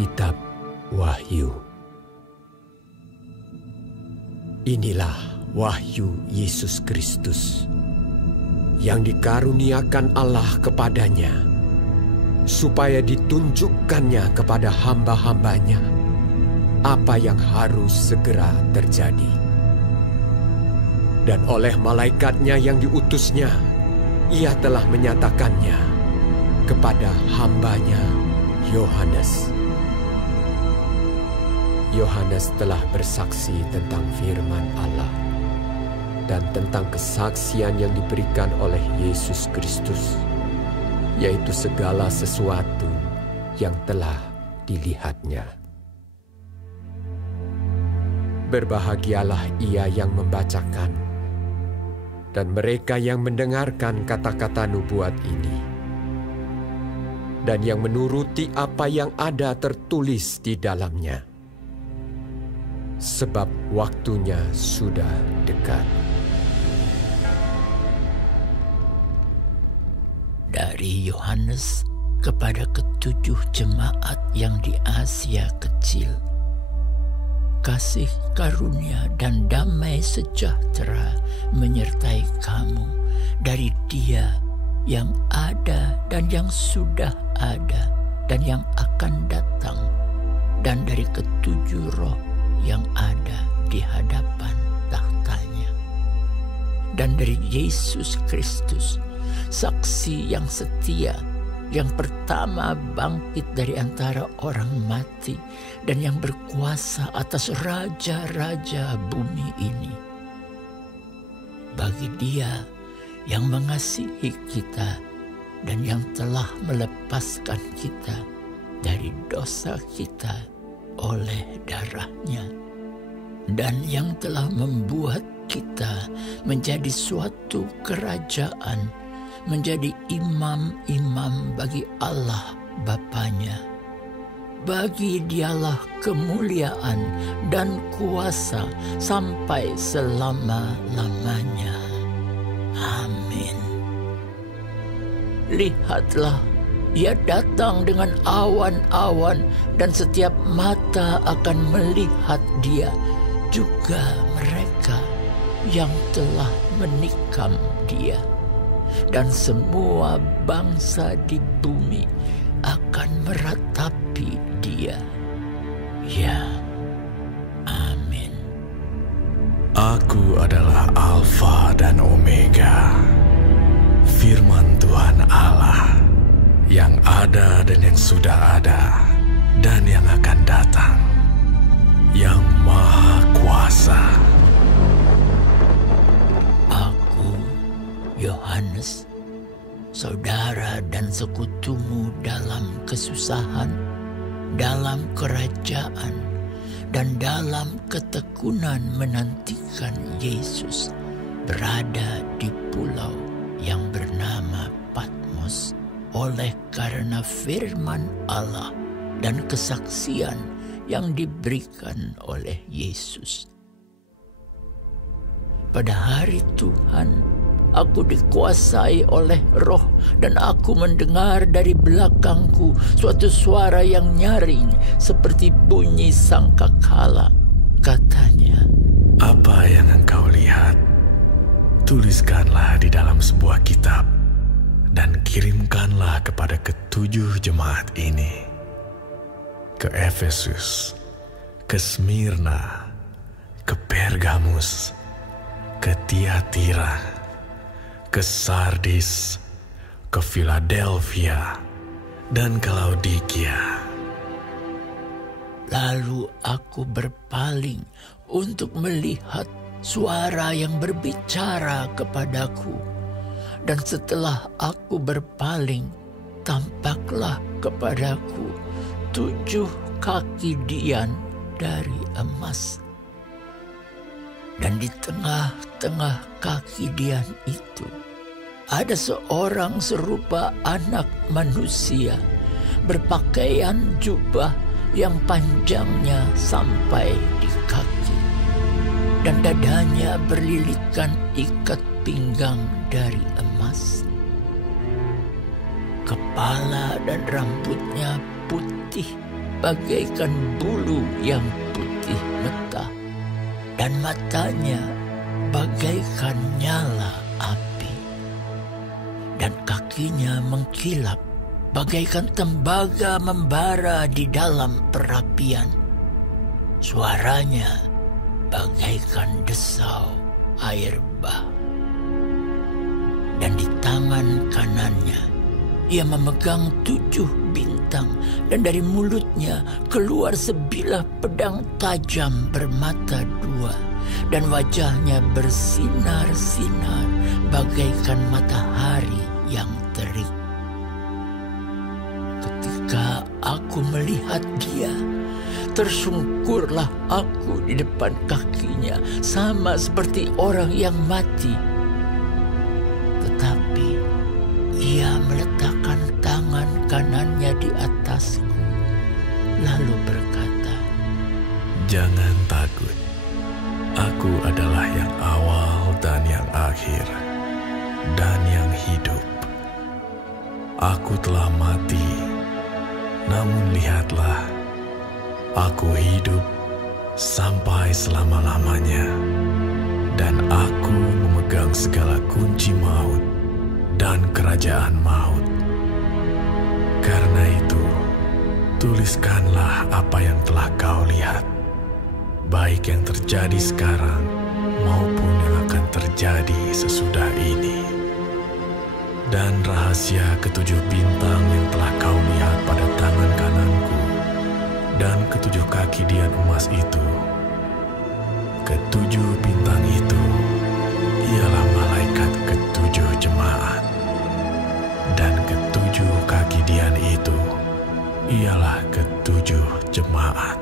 Kitab Wahyu. Inilah wahyu Yesus Kristus yang dikaruniakan Allah kepadanya, supaya ditunjukkannya kepada hamba-hambanya apa yang harus segera terjadi. Dan oleh malaikatnya yang diutusnya, ia telah menyatakannya kepada hambanya Yohanes. Yohanes telah bersaksi tentang firman Allah dan tentang kesaksian yang diberikan oleh Yesus Kristus, yaitu segala sesuatu yang telah dilihatnya. Berbahagialah ia yang membacakan dan mereka yang mendengarkan kata-kata nubuat ini, dan yang menuruti apa yang ada tertulis di dalamnya, sebab waktunya sudah dekat. Dari Yohanes kepada ketujuh jemaat yang di Asia Kecil, kasih karunia dan damai sejahtera menyertai kamu dari Dia yang ada dan yang sudah ada dan yang akan datang, dan dari ketujuh roh yang ada di hadapan tahtanya, dan dari Yesus Kristus, saksi yang setia, yang pertama bangkit dari antara orang mati dan yang berkuasa atas raja-raja bumi ini. Bagi Dia yang mengasihi kita dan yang telah melepaskan kita dari dosa kita oleh darah-Nya, dan yang telah membuat kita menjadi suatu kerajaan, menjadi imam-imam bagi Allah Bapa-Nya. Bagi Dialah kemuliaan dan kuasa sampai selama-lamanya. Amin. Lihatlah, Ia datang dengan awan-awan, dan setiap mata akan melihat Dia, juga mereka yang telah menikam Dia. Dan semua bangsa di bumi akan meratapi Dia. Ya, amin. Aku adalah Alfa dan Omega, firman Tuhan Allah, yang ada dan yang sudah ada dan yang akan datang, yang Maha Kuasa. Yohanes, saudara dan sekutumu dalam kesusahan, dalam kerajaan, dan dalam ketekunan menantikan Yesus, berada di pulau yang bernama Patmos oleh karena firman Allah dan kesaksian yang diberikan oleh Yesus. Pada hari Tuhan, aku dikuasai oleh Roh, dan aku mendengar dari belakangku suatu suara yang nyaring seperti bunyi sangkakala. Katanya, "Apa yang engkau lihat, tuliskanlah di dalam sebuah kitab dan kirimkanlah kepada ketujuh jemaat ini: ke Efesus, ke Smyrna, ke Pergamus, ke Tiatira, ke Sardis, ke Philadelphia, dan ke Laodikia." Lalu aku berpaling untuk melihat suara yang berbicara kepadaku. Dan setelah aku berpaling, tampaklah kepadaku 7 kaki dian dari emas. Dan di tengah-tengah kaki dian itu ada seorang serupa anak manusia, berpakaian jubah yang panjangnya sampai di kaki, dan dadanya berlilitkan ikat pinggang dari emas. Kepala dan rambutnya putih bagaikan bulu yang putih mentah, dan matanya bagaikan nyala api, dan kakinya mengkilap bagaikan tembaga membara di dalam perapian. Suaranya bagaikan desau air bah. Dan di tangan kanannya ia memegang 7 bintang, dan dari mulutnya keluar sebilah pedang tajam bermata 2, dan wajahnya bersinar-sinar bagaikan matahari yang terik. Ketika aku melihat dia, tersungkurlah aku di depan kakinya, sama seperti orang yang mati. Tetapi ia meletakkan tangan kanannya di atasku, lalu berkata, "Jangan takut, aku adalah yang awal dan yang akhir, dan yang hidup. Aku telah mati, namun lihatlah, aku hidup sampai selama-lamanya, dan aku memegang segala kunci maut dan kerajaan maut. Karena itu, tuliskanlah apa yang telah kau lihat, baik yang terjadi sekarang maupun yang akan terjadi sesudah ini. Dan rahasia ke7 bintang yang telah kau lihat pada tangan kananku, dan ke7 kaki dian emas itu. Ke7 bintang itu ialah malaikat ke7 jemaat, dan ke7 kaki dian itu ialah ke7 jemaat."